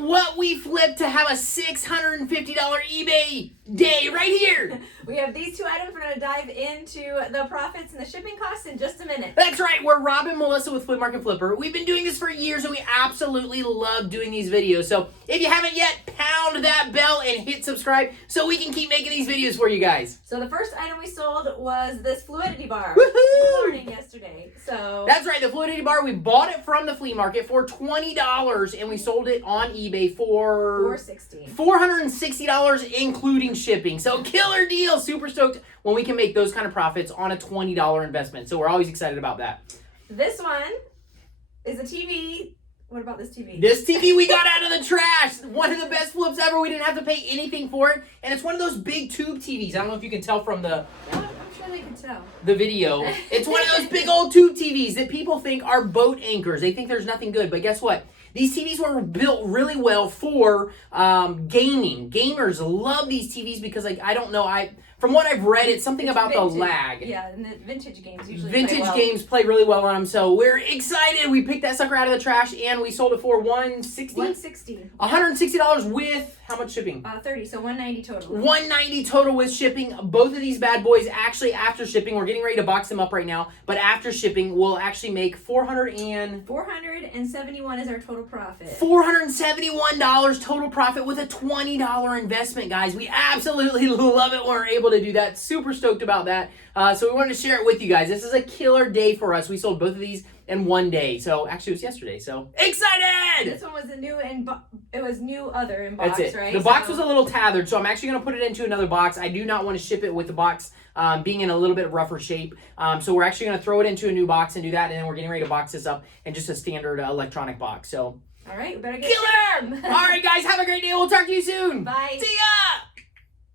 what we flipped to have a $650 eBay day right here. We have these two items. We're going to dive into the profits and the shipping costs in just a minute. That's right. We're Rob and Melissa with Flea Market Flipper. We've been doing this for years, and we absolutely love doing these videos. So if you haven't yet, pound that bell and hit subscribe so we can keep making these videos for you guys. So the first item we sold was this fluidity bar. Woohoo! This morning yesterday. So that's right. The fluidity bar, we bought it from the flea market for $20, and we sold it on eBay for $460, including shipping. So killer deal. Super stoked when we can make those kind of profits on a $20 investment. So we're always excited about that. This one is a TV. What about this TV? This TV we got out of the trash. One of the best flips ever. We didn't have to pay anything for it. And it's one of those big tube TVs. I don't know if you can tell from the... Yeah, I'm sure they can tell. The video. It's one of those big old tube TVs that people think are boat anchors. They think there's nothing good. But guess what? These TVs were built really well for gaming. Gamers love these TVs because, like, I don't know, from what I've read, it's something about vintage. the lag. Yeah, and the vintage games usually games play really well on them, so we're excited. We picked that sucker out of the trash, and we sold it for $160 with how much shipping? 30, so $190 total. $190 total with shipping. Both of these bad boys, actually, after shipping, we're getting ready to box them up right now, but after shipping, we'll actually make $471 is our total profit. $471 total profit with a $20 investment, guys. We absolutely love it when we're able to do that. Super stoked about that. So we wanted to share it with you guys. This is a killer day for us. We sold both of these in one day. So actually it was yesterday. So excited! This one was a new in box, That's it. right? The box was a little tethered, so I'm actually going to put it into another box. I do not want to ship it with the box being in a little bit rougher shape. So we're actually going to throw it into a new box and do that, and then we're getting ready to box this up in just a standard electronic box. So all right, we better get killer! All right, guys, have a great day. We'll talk to you soon. Bye. See ya.